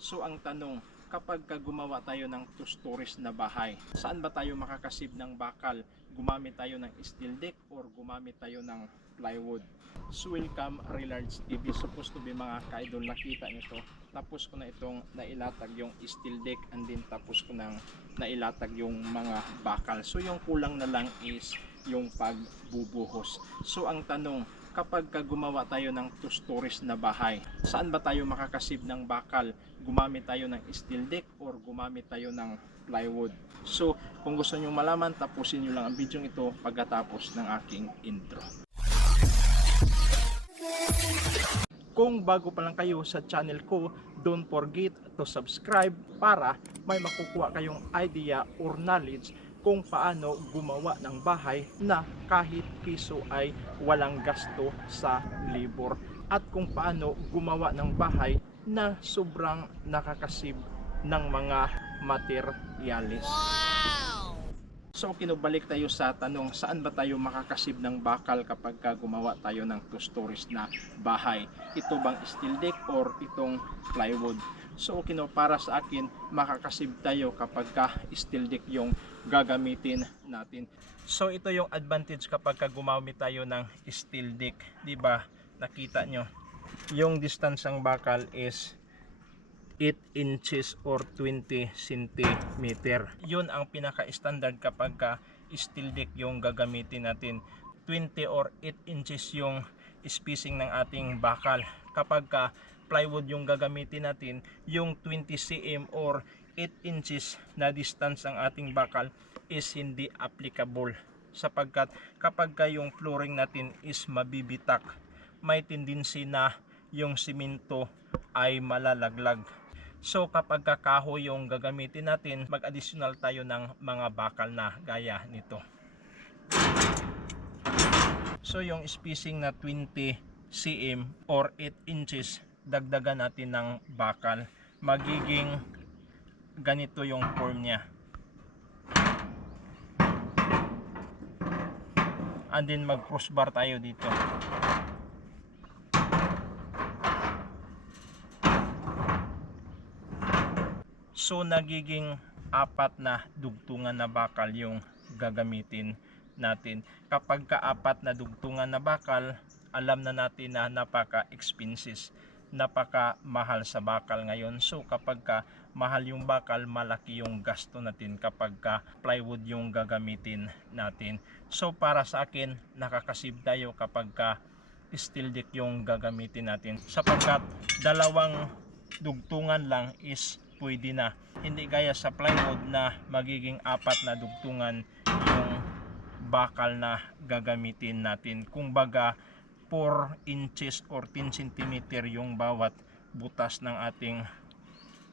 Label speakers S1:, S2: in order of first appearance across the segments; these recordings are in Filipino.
S1: So ang tanong, kapag ka gumawa tayo ng two stories na bahay, saan ba tayo makakasib ng bakal? Gumamit tayo ng steel deck or gumamit tayo ng plywood? So welcome Relards TV. Supposed to be mga ka-idol nakita nito. Tapos ko na itong nailatag yung steel deck and then tapos ko nang nailatag yung mga bakal. So yung kulang na lang is yung pagbubuhos. So ang tanong, kapag ka gumawa tayo ng two stories na bahay, saan ba tayo makakasib ng bakal? Gumamit tayo ng steel deck or gumamit tayo ng plywood? So kung gusto nyo malaman, tapusin nyo lang ang video ito pagkatapos ng aking intro. Kung bago pa lang kayo sa channel ko, don't forget to subscribe para may makukuha kayong idea or knowledge kung paano gumawa ng bahay na kahit piso ay walang gasto sa labor at kung paano gumawa ng bahay na sobrang nakakasib ng mga materyales. So kinubalik tayo sa tanong saan ba tayo makakasib ng bakal kapag ka gumawa tayo ng two stories na bahay. Ito bang steel deck or itong plywood? So kino para sa akin makakasib tayo kapag ka steel deck yung gagamitin natin. So ito yung advantage kapag ka gumamit tayo ng steel deck, 'di ba? Nakita nyo. Yung distance ng bakal is 8 inches or 20 cm. Yun ang pinaka-standard kapag ka steel deck yung gagamitin natin. 20 or 8 inches yung spacing ng ating bakal. Kapag ka plywood yung gagamitin natin, yung 20 cm or 8 inches na distance ang ating bakal is hindi applicable sapagkat kapag ka yung flooring natin is mabibitak may tendency na yung simento ay malalaglag So kapag kakahoy yung gagamitin natin, mag-additional tayo ng mga bakal na gaya nito. So yung spacing na 20 cm or 8 inches, dagdagan natin ng bakal. Magiging ganito yung form niya. And then mag crossbar tayo dito. So nagiging apat na dugtungan na bakal yung gagamitin natin. Kapag kaapat na dugtungan na bakal, alam na natin na napaka-expenses, napaka-mahal sa bakal ngayon. So kapag ka mahal yung bakal, malaki yung gasto natin kapag ka plywood yung gagamitin natin. So para sa akin, nakakasib tayo kapag ka steel deck yung gagamitin natin. Sapagkat dalawang dugtungan lang is pwede na. Hindi gaya sa plywood na magiging apat na dugtungan yung bakal na gagamitin natin. Kung baga 4 inches or 10 cm yung bawat butas ng ating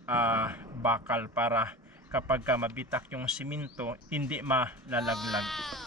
S1: ah, bakal para kapag ka mabitak yung simento, hindi malalaglag.